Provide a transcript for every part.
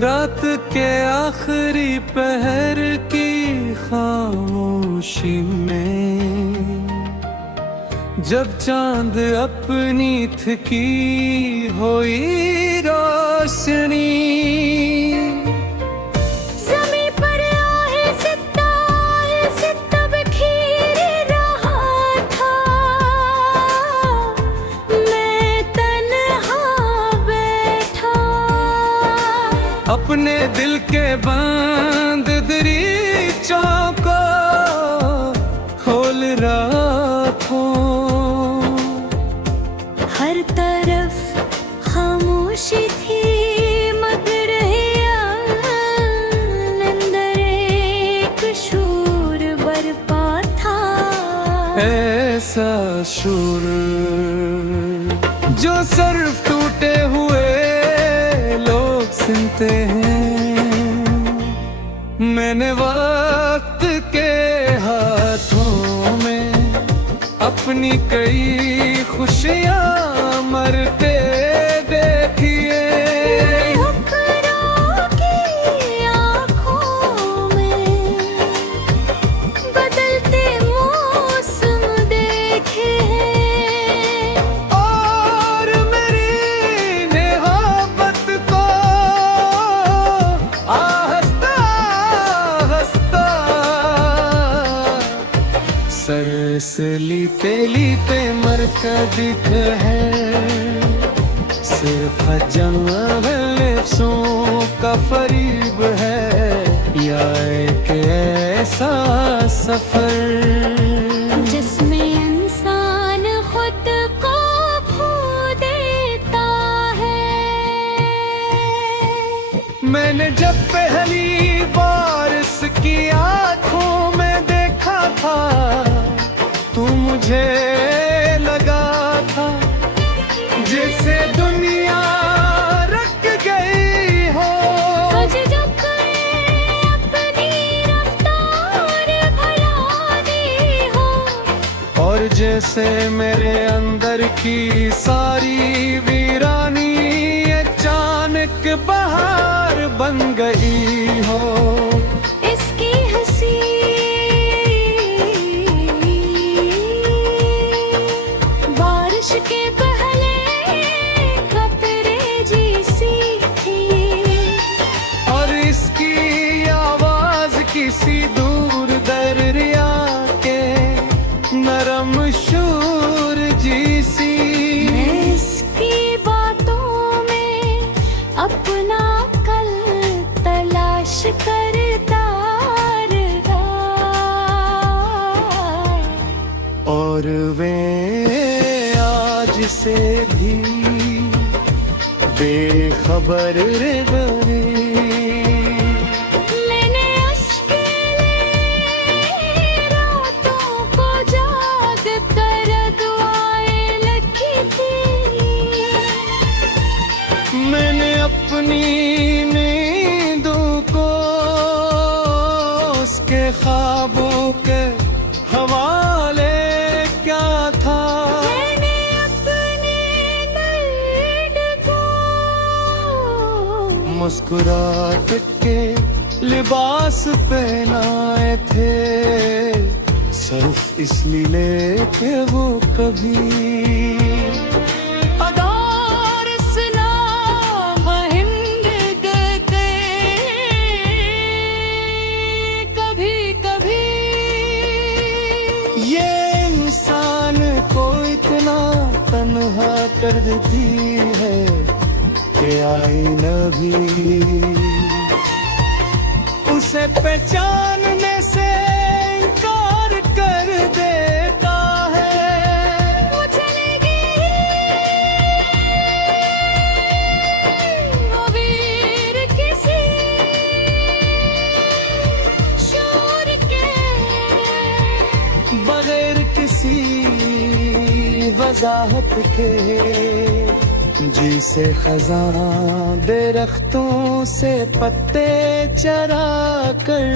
रात के आखिरी पहर की खामोशी में, जब चांद अपनी थकी हुई रोशनी ज़मीं पर आहिस्ता आहिस्ता बिखेर रहा था, मैं तन्हा बैठा अपने दिल के बंद दरीचों को खोल रहा था। हर तरफ खामोशी थी मगर अंदर एक शोर बरपा था, ऐसा शोर जो सिर्फ टूटे हुए लोग सुनते हैं। मैंने वक्त के हाथों में अपनी कई खुशियाँ मरते देखिए। हुक्मरां की आँखों में बदलते मौसम देखे हैं, और मेरी नेहाबत को आहिस्ता आहिस्ता सर से लीते लीते मरकदिक है। सिर्फ लफ्ज़ों का फरीब है या एक ऐसा सफर जिसमें इंसान खुद को खो देता है। मैंने जब पहली बार इसकी आंखों में देखा था, तू मुझे लगा था जैसे दुनिया रख गई हो। तुझे जब अपनी रफ्तार भुला दी हो, और जैसे मेरे अंदर की सारी वीरानी अचानक बहार बन गई हो। इसकी हंसी बारिश के पहले कतरे जैसी थी, और इसकी आवाज किसी दूर दरिया के नरम शूर जैसी। मैं इसकी बातों में अपना कल तलाश करता रहा, और वे आज से भी बेखबर रह गए। मैंने अश्कें रातों को जाग कर दुआएं लिखी थी। मैंने अपनी नींदों को उसके ख्वाबों के हवाले क्या था। मैंने अपने दर्द को मुस्कुराहट के लिबास पहनाए थे, सिर्फ इसलिए कि वो कभी अदार सलाम हिंद देते। कभी कभी ये इंसान को इतना तन्हा कर देती है कि आईना भी उसे पहचानने से इनकार कर देता है। वो चलेगी वो वीर किसी शोर के, बगैर किसी वजाहत के, जिसे खजां दरख्तों से पत्ते चरा कर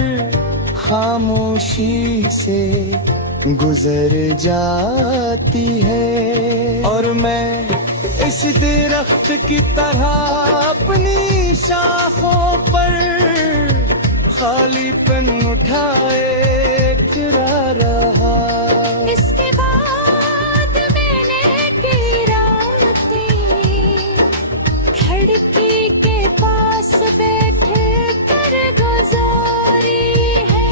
खामोशी से गुजर जाती है। और मैं इस दरख्त की तरह अपनी शाखों पर खालीपन उठाए फिरा रहा। इसके बाद मैंने की रातें खिड़की के पास बैठ कर गुजारी है।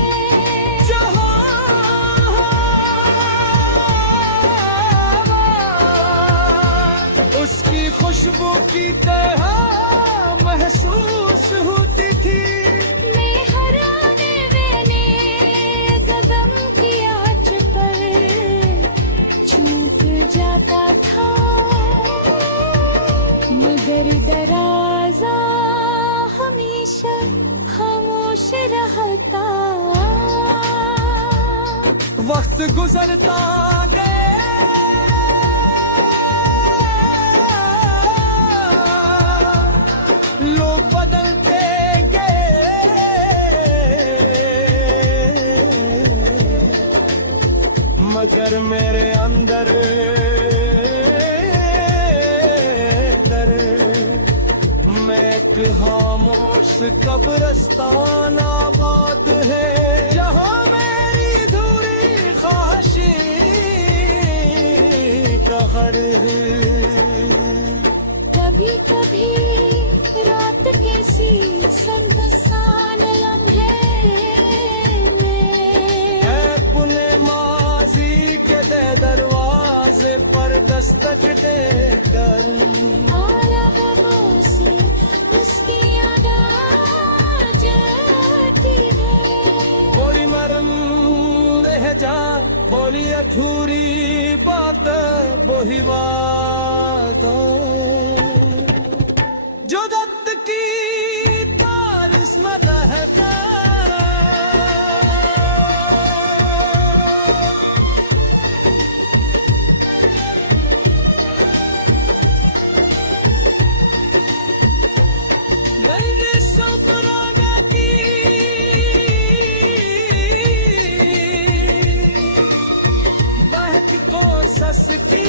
उसकी खुशबू की तरह महसूस होती थी। मैं हराने मैंने कदम की आँच पर चूक जाता था, मगर दरवाजा हमेशा खामोश रहता। वक्त गुजरता गया, लोग बदलते मगर मेरे अंदर मैं एक खामोश कब्रिस्तान आबाद है, जहाँ मेरी धुरी ख्वाहिशी कहर है। कभी कभी रात कैसी सुनसान लम्हे दरवाजे पर दस्तक देकर आ रहा वो सी उसकी याद आ जाती है। बोली मरम रह जा, बोली अधूरी बात वही बात जो दत्त की तारीफ में रहता। सस्ती